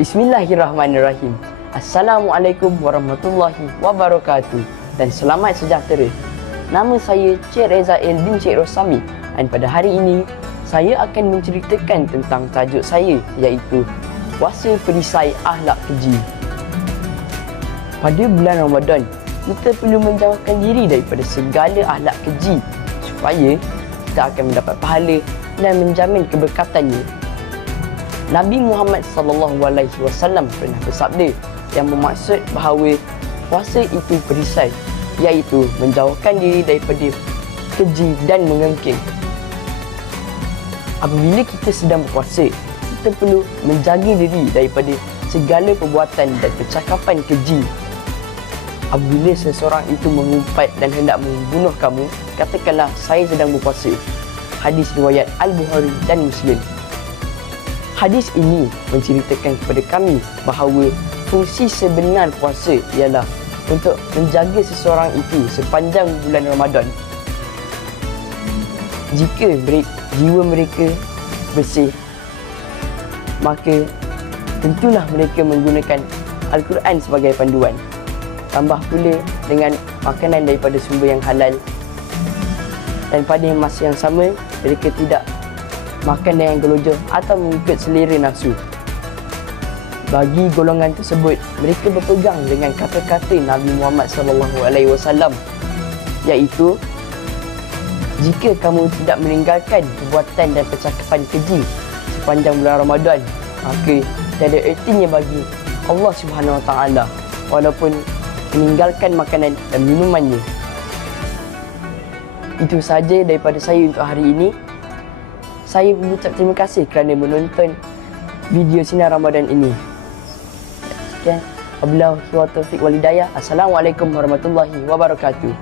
Bismillahirrahmanirrahim. Assalamualaikum warahmatullahi wabarakatuh dan selamat sejahtera. Nama saya Cik Rezael bin Cik Rosami dan pada hari ini saya akan menceritakan tentang tajuk saya iaitu puasa perisai akhlak keji. Pada bulan Ramadan, kita perlu menjauhkan diri daripada segala akhlak keji supaya kita akan mendapat pahala dan menjamin keberkatannya. Nabi Muhammad SAW pernah bersabda yang bermaksud bahawa puasa itu perisai, iaitu menjauhkan diri daripada keji dan mengengking. Apabila kita sedang berpuasa, kita perlu menjaga diri daripada segala perbuatan dan percakapan keji. Apabila seseorang itu mengumpat dan hendak membunuh kamu, katakanlah saya sedang berpuasa. Hadis riwayat Al-Bukhari dan Muslim. Hadis ini menceritakan kepada kami bahawa fungsi sebenar puasa ialah untuk menjaga seseorang itu sepanjang bulan Ramadan. Jika jiwa mereka bersih, maka tentulah mereka menggunakan Al-Quran sebagai panduan. Tambah pula dengan makanan daripada sumber yang halal. Dan pada masa yang sama, mereka tidak makan dengan gelojoh atau mengikut selera nafsu. Bagi golongan tersebut, mereka berpegang dengan kata-kata Nabi Muhammad SAW, iaitu jika kamu tidak meninggalkan perbuatan dan percakapan keji sepanjang bulan Ramadan, maka tiada ertinya bagi Allah SWT walaupun meninggalkan makanan dan minumannya. Itu sahaja daripada saya untuk hari ini. Saya mengucap terima kasih kerana menonton video Sinar Ramadan ini. Sekian. Wabillahi taufiq wal hidayah. Assalamualaikum warahmatullahi wabarakatuh.